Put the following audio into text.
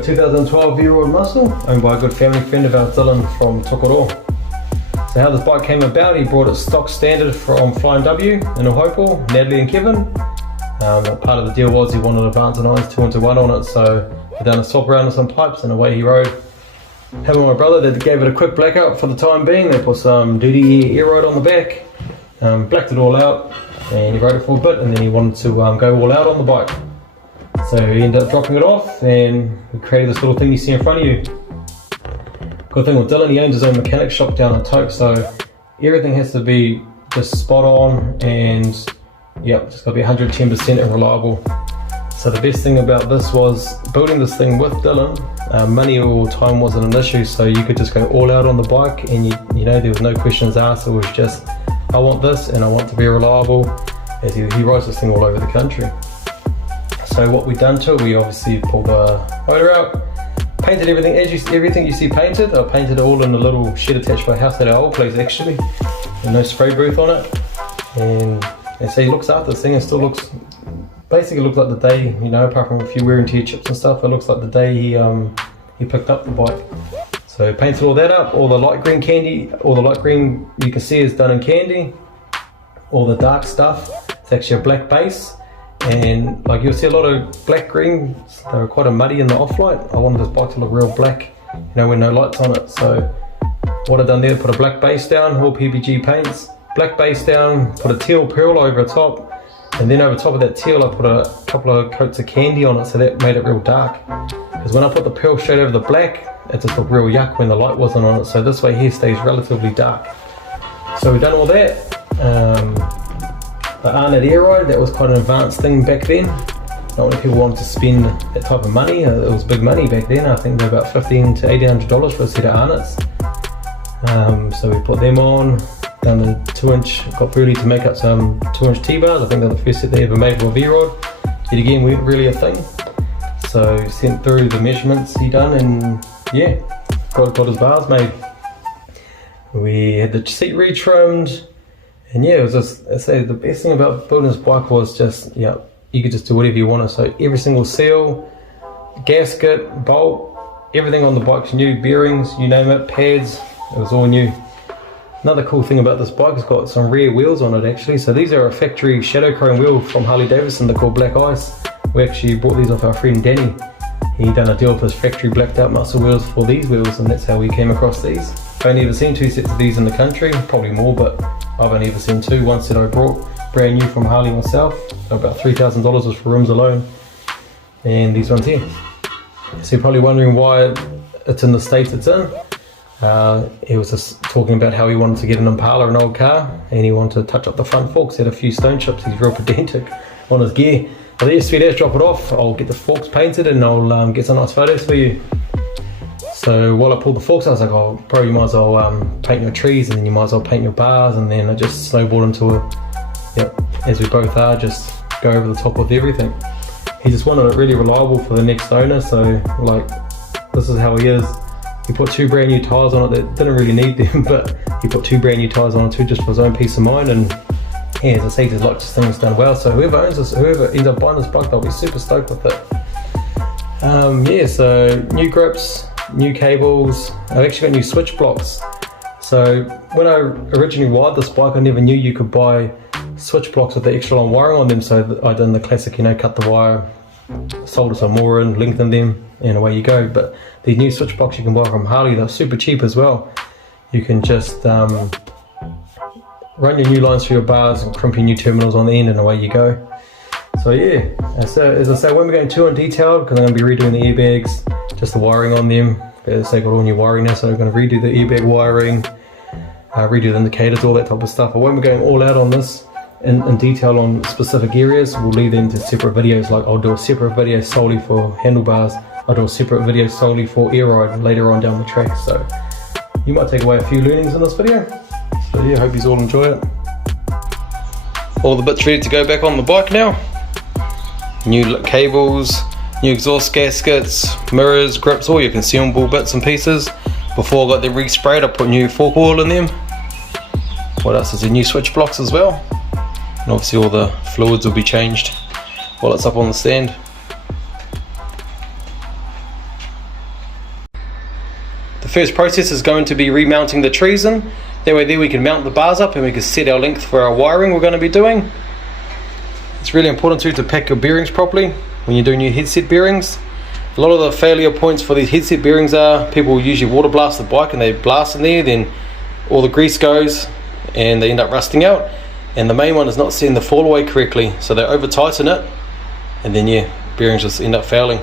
a 2012 Vrod muscle owned by a good family friend of ours, Dylan from Tokoro. So how this bike came about, he brought it stock standard from Flying W in Ohopol, Natalie and Kevin. Part of the deal was he wanted a Vance and Irons 2-into-1 on it, so he done a swap around with some pipes and away he rode. Him and my brother, they gave it a quick blackout for the time being. They put some duty air ride on the back, blacked it all out, and he rode it for a bit, and then he wanted to go all out on the bike. So he ended up dropping it off, and we created this little thing you see in front of you. Good thing with Dylan, he owns his own mechanic shop down in Toke, so everything has to be just spot on, and yeah, it's got to be 110% and reliable. So the best thing about this was building this thing with Dylan. Money or time wasn't an issue, so you could just go all out on the bike, and you know, there was no questions asked. It was just, I want this and I want to be reliable, as he rides this thing all over the country. So what we done to it, we obviously pulled a motor out, painted everything. Everything you see painted, I painted it all in a little shed attached to our house at our old place actually, and no spray booth on it. And so he looks after this thing, and still looks, basically looks like the day, you know, apart from a few wear and tear chips and stuff, it looks like the day he picked up the bike. So painted all that up, all the light green candy, all the light green you can see is done in candy. All the dark stuff, it's actually a black base. And like you'll see a lot of black green, they were quite a muddy in the off light. I wanted this bike to look real black, you know, with no lights on it. So what I've done there, put a black base down, all PPG paints, black base down, put a teal pearl over the top, and then over top of that teal I put a couple of coats of candy on it, so that made it real dark. Because when I put the pearl straight over the black, it just looked real yuck when the light wasn't on it, so this way here stays relatively dark. So we've done all that. The Arnett air ride, that was quite an advanced thing back then. Not many people wanted to spend that type of money. It was big money back then. I think they were about $1,500 to $1,800 for a set of Arnett's. So we put them on, done the 2-inch, got Vrod to make up some 2-inch T-bars. I think they're the first set they ever made for a Vrod. Yet again, weren't really a thing. So sent through the measurements he done, and yeah, got his bars made. We had the seat retrimmed. And yeah, it was just, I say the best thing about building this bike was just, yeah, you could just do whatever you wanted. So every single seal, gasket, bolt, everything on the bike's new, bearings, you name it, pads, it was all new. Another cool thing about this bike, it's got some rear wheels on it actually. So these are a factory shadow chrome wheel from Harley Davidson, they're called Black Ice. We actually bought these off our friend Danny. He done a deal with his factory blacked out muscle wheels for these wheels, and that's how we came across these. I've only ever seen 2 sets of these in the country, probably more, but I've only ever seen 2. One set I brought brand new from Harley myself, about $3,000 was for rims alone, and these ones here. So you're probably wondering why it's in the state it's in. He was just talking about how he wanted to get an Impala, an old car, and he wanted to touch up the front forks. He had a few stone chips, he's real pedantic on his gear. But there's sweet as, drop it off, I'll get the forks painted and I'll get some nice photos for you. So while I pulled the forks, I was like, oh bro, you might as well paint your trees, and then you might as well paint your bars, and then it just snowballed into a, yep, as we both are, just go over the top with everything. He just wanted it really reliable for the next owner, so like, this is how he is. He put 2 brand new tyres on it that didn't really need them, but he put 2 brand new tyres on it too, just for his own peace of mind. And yeah, as I say, he just likes this thing that's done well. So whoever owns this, whoever ends up buying this bike, they'll be super stoked with it. Yeah, so new grips, new cables. I've actually got new switch blocks. So when I originally wired this bike, I never knew you could buy switch blocks with the extra long wiring on them. So I done the classic, you know, cut the wire, solder some more in, lengthen them, and away you go. But these new switch blocks you can buy from Harley, they're super cheap as well. You can just run your new lines through your bars and crimp your new terminals on the end, and away you go. So yeah, so as I say, when we're going too in detail, because I'm going to be redoing the airbags, just the wiring on them, because they got all new wiring now, so I'm going to redo the airbag wiring, redo the indicators, all that type of stuff. But when we're going all out on this, in detail on specific areas, we'll leave them to separate videos. Like I'll do a separate video solely for handlebars, I'll do a separate video solely for air ride later on down the track. So you might take away a few learnings in this video. So yeah, hope you all enjoy it. All the bits ready to go back on the bike now. New cables, new exhaust gaskets, mirrors, grips, all your consumable bits and pieces. Before I got them re-sprayed, I put new fork oil in them. What else is there? New switch blocks as well. And obviously all the fluids will be changed while it's up on the stand. first process is going to be remounting the trees in. That way there we can mount the bars up and we can set our length for our wiring we're going to be doing. It's really important too to pack your bearings properly when you're doing new headset bearings. A lot of the failure points for these headset bearings are people will usually water blast the bike and they blast in there, then all the grease goes and they end up rusting out. And the main one is not setting the fall away correctly, so they over tighten it and then yeah, bearings just end up failing.